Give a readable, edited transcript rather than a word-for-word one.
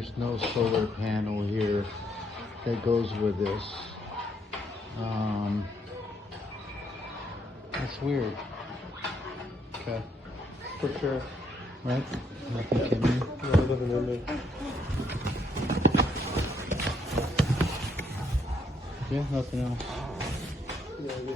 there's no solar panel here that goes with this. That's weird. Okay. For sure. Right? Nothing came in. No, nothing in there. Yeah, nothing else. Yeah,